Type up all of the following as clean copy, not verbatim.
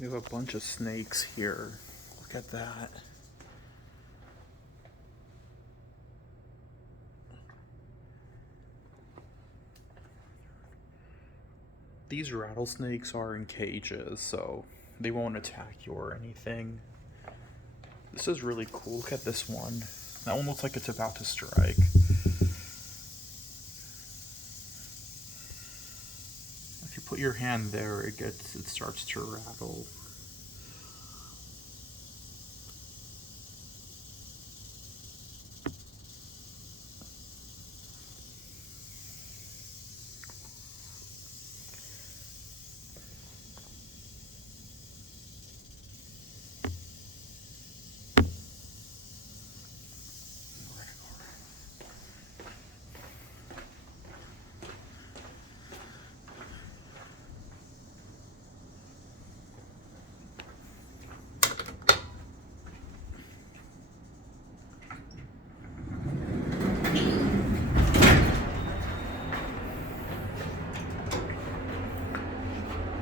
We have a bunch of snakes here. Look at that. These rattlesnakes are in cages, so they won't attack you or anything. This is really cool. Look at this one. That one looks like it's about to strike. If you put your hand there, it starts to rattle.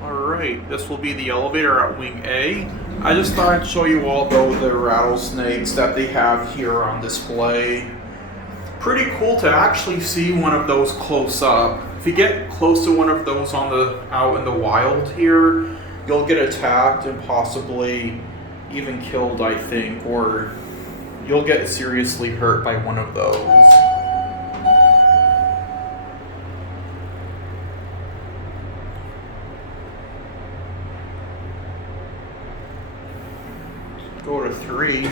Alright, this will be the elevator at Wing A. I just thought I'd show you all though the rattlesnakes that they have here on display. Pretty cool to actually see one of those close up. If you get close to one of those out in the wild here, you'll get attacked and possibly even killed, I think, or you'll get seriously hurt by one of those. Go to 3.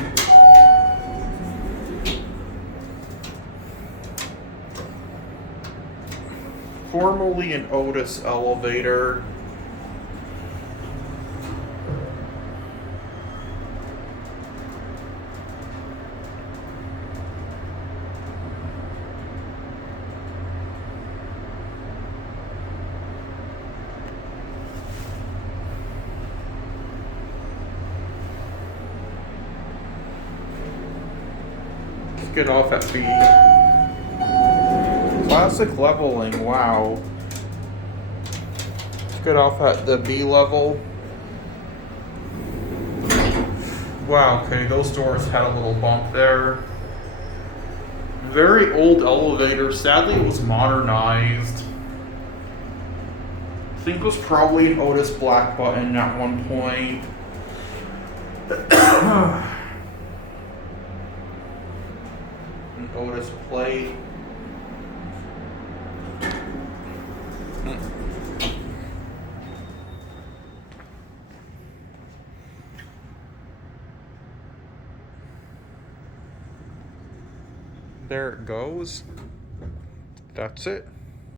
Formerly an Otis elevator. Get off at B. Classic leveling, wow. Let's get off at the B level. Wow, okay, those doors had a little bump there. Very old elevator, sadly it was modernized. I think it was probably an Otis black button at one point. Otis plate. There it goes. That's it.